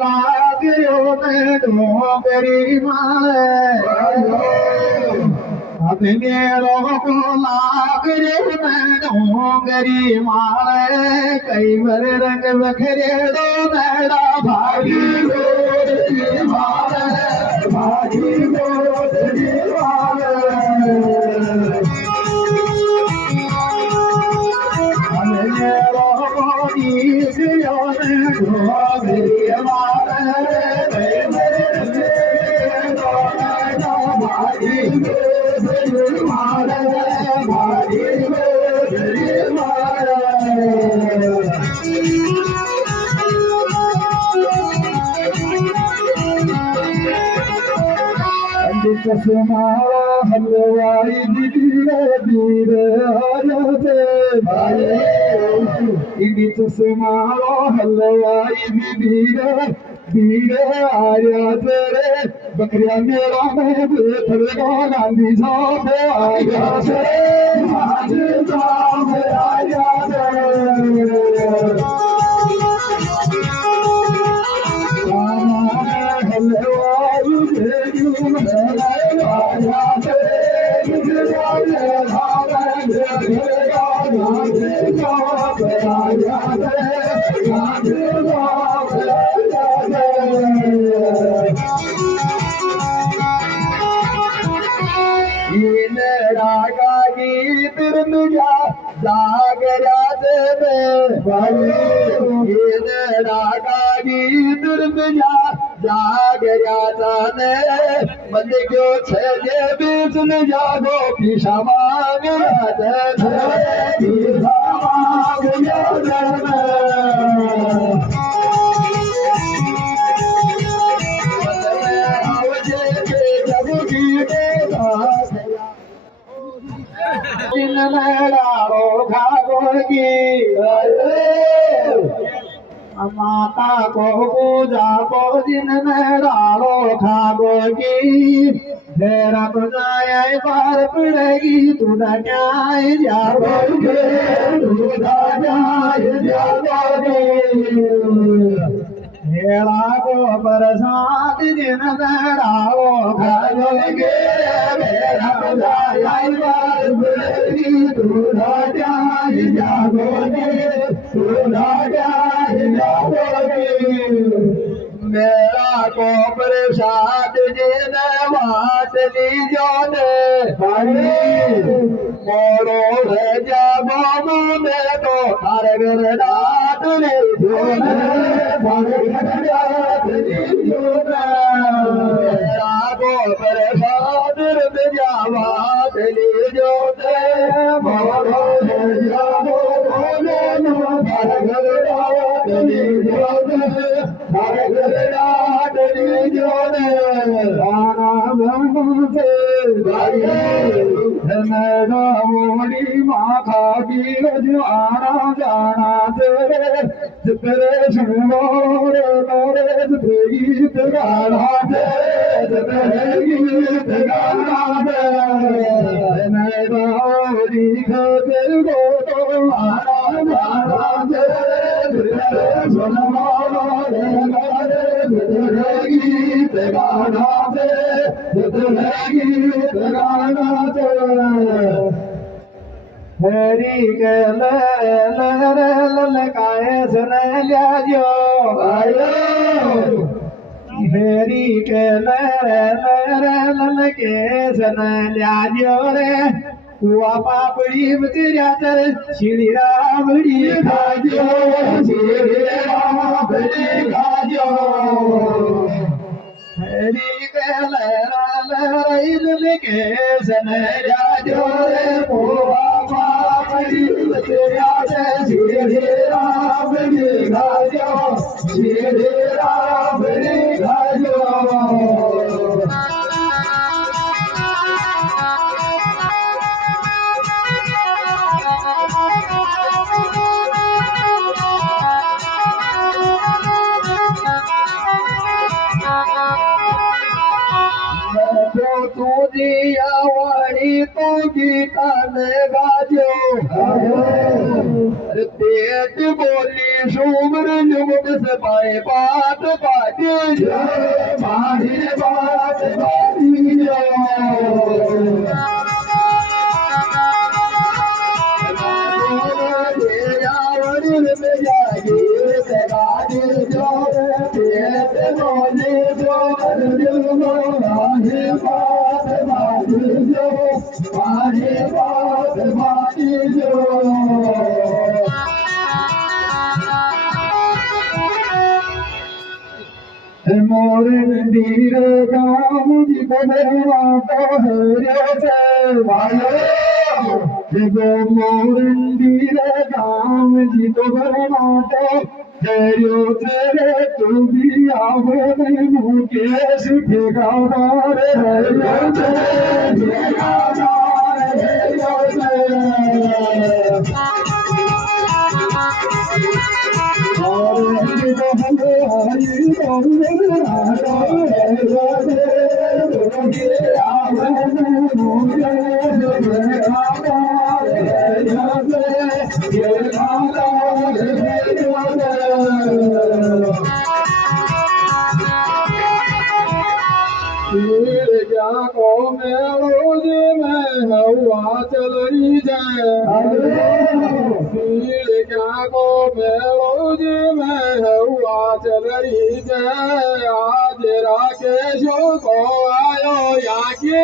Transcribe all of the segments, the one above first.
लाग्यो ने डोंगरी माले अब मेरो को लाग्यो ने डोंगरी माले कई बार रंग बखेड़ो मेरा भागी गोरी माले भागी गोरी Kasmara halwai dile dire aayate ini kasmara halwai dire dire aayate bakriya mera mein thadga gandhi saath aayate aaj saam aayate बंदो छे बीच न जागो पीछा मांग माता को पूजा को दिन में डालो खागोगी तेरा तो जाए बार पड़ेगी तुझा जाए जाओगे तुझा जाए जाओगे तेरा को प्रसाद दिन में डालो खागोगे तेरा तो जाए बार पड़ेगी तुझा जाए जाओगे तुझा मेरा को प्रसाद जिन बात दीजो ने मोरो है जाबो मुने तो हर घर रात ले जो मेरा को प्रसाद जावात लीजो ने मोरो है जाबो मुने हर घर रात लीजो मोड़ी माथा की आना जाना तेरे तेरे सुनो रे गीत गाना तेरे गीत गाना मोड़ी खाते को आना जाना तेरे सुनो गीत गाना गीत गाना हरी के ललकाए सुन लिया जो हरी के ललके सुन लिया जो रे हुआ पापड़ी तेरा तर श्री रामड़ी खाजो श्री रामड़ी खाजो हरी के सन जाजो रे हुआ पापड़ी तेरा तर श्री रामड़ी खाजो श्री रामड़ी खाजो तो गीता ने गाजो पेट बोली सुमर जुगत पाए बात बाजी जो माही बात बाजी जो मोर मंदिर राम जी बनवाता है गो मोर मंदिर राम जी तो बनवाता तेरे तेरे तू भी आवे मुकेश ठेकादार है रोज में हवा चल रही क्या को रोज में हवा चल रही आज राकेश को आयो या के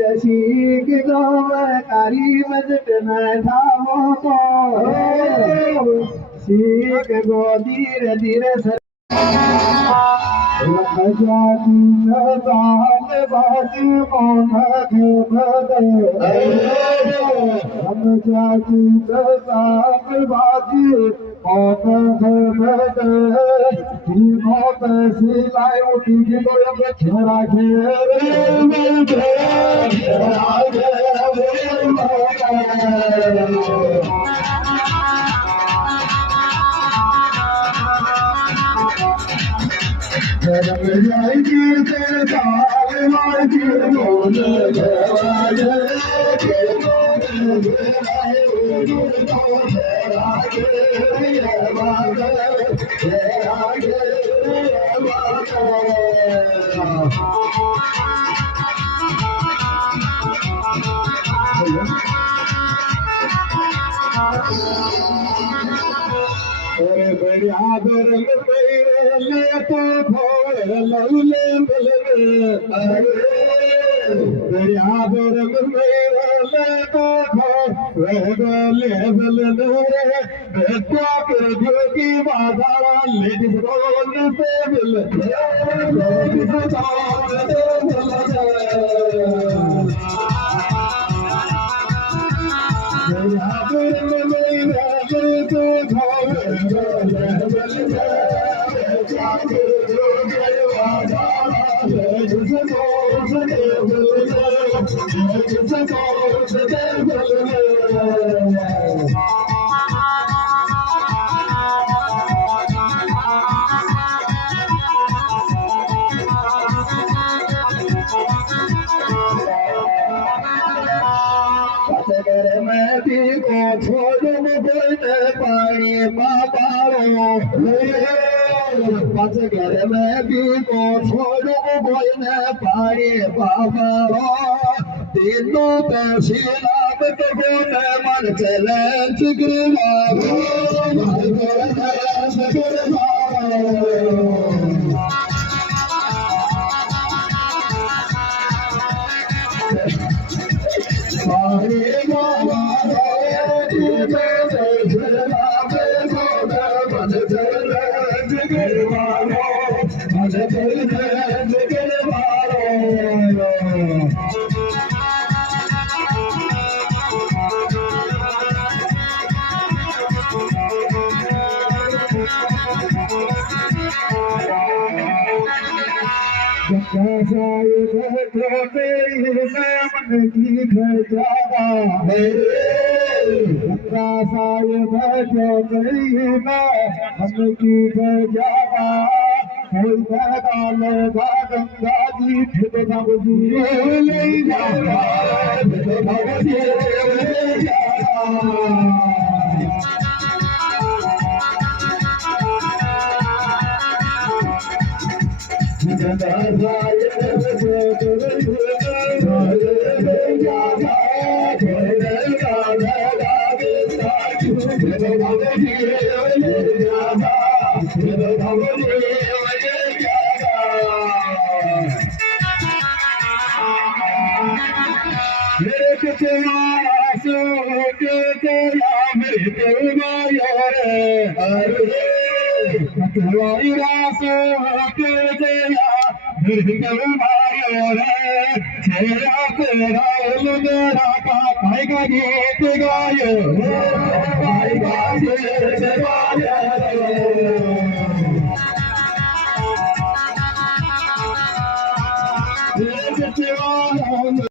रशीक गाँव कारी बजट में धामो तो सीख गो धीरे धीरे बाजी मोन हम जाती बाजी मौत सिलाई उठी छोरा घर में भी को छोड़ू कोई न पारे बाबा तीनों पैसे लाभ तो न मन चले मन की खजाना गंगा साहिब जो गई मैं मन की खजाना कोई मैदान लगा गंगा जी फिर भगजी ले जाना फिर भगजी ले जाना गीत गायो